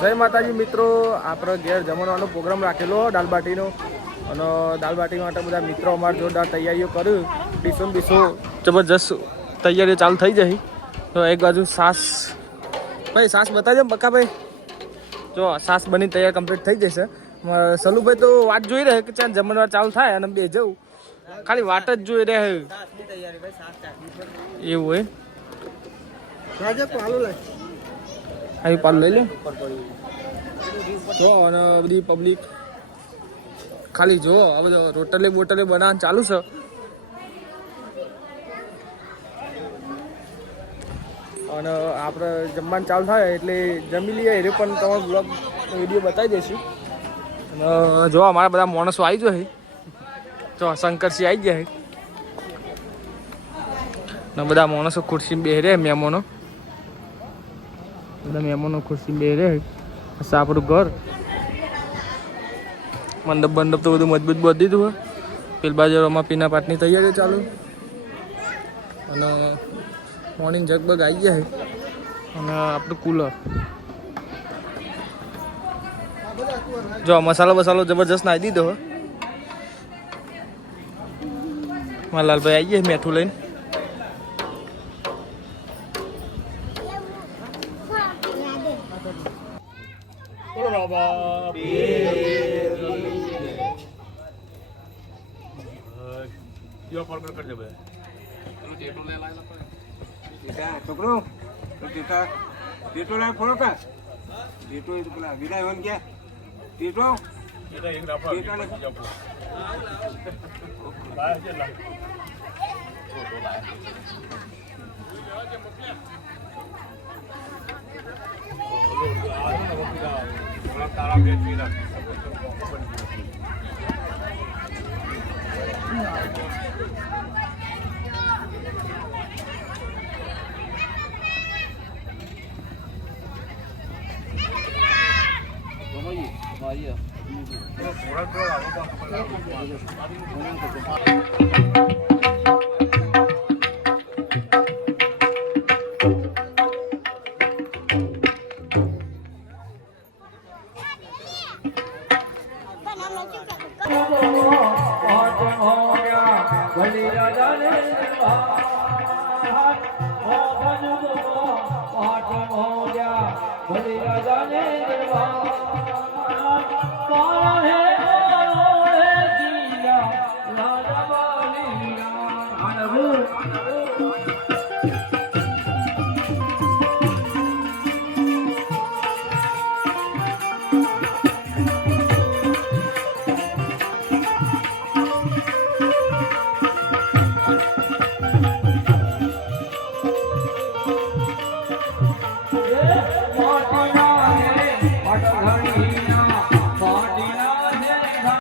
જય માતાજી મિત્રો, આપણે ઘેર જમવાનો પ્રોગ્રામ રાખેલો દાલબાટીનો અને દાલબાટી માટે બધા મિત્રો અમારે જોરદાર તૈયારીઓ કર્યું. ડીસો જબરજસ્ત તૈયારીઓ ચાલુ થઈ જઈ. તો એક બાજુ સાસ ભાઈ સાસ બતાવજો બકા ભાઈ. જો સાસ બની તૈયાર કમ્પ્લીટ થઈ જશે. સલુભાઈ તો વાત જોઈ રહે કે ત્યાં જમણવાર ચાલુ થાય અને બે જવું ખાલી વાત જ જોઈ રહે. એવું હોય આવી પાલ લઈ લે. જો અને બધી પબ્લિક ખાલી જો આ બધું રોટલે બોટલે બનાવવાનું ચાલુ છે. અને આપણે જમવાનું ચાલુ થાય એટલે જમી લઈએ એ પણ તમારો બ્લોગ વિડીયો બતાવી દઈશું. અને જો અમારા બધા માણસો આવી જાય. જો શંકરસિંહ આવી જાય ને બધા માણસો ખુરશી બેસી રહે. મહેમાનો બધા મહેમાનો ખુરશી બેસી રહે. બસ આપણું ઘર મંડપ બંડપ તો બધું મજબૂત બાંધી દીધું હોય. પેલ બાજુમાં પીના પાટની તૈયારી ચાલુ. અને મોર્નિંગ જગબગ આવી ગયા. અને આપણું કુલર જો મસાલો બસાલો જબરજસ્ત નાખી દીધો હોય. મારા લાલભાઈ આવી ગયા મેઠું લઈને. છોકરો ટેટો લાવ ફોડો કા ટેટો એ તો પેલા વિદાય વન ગયા ટેટો Yeah.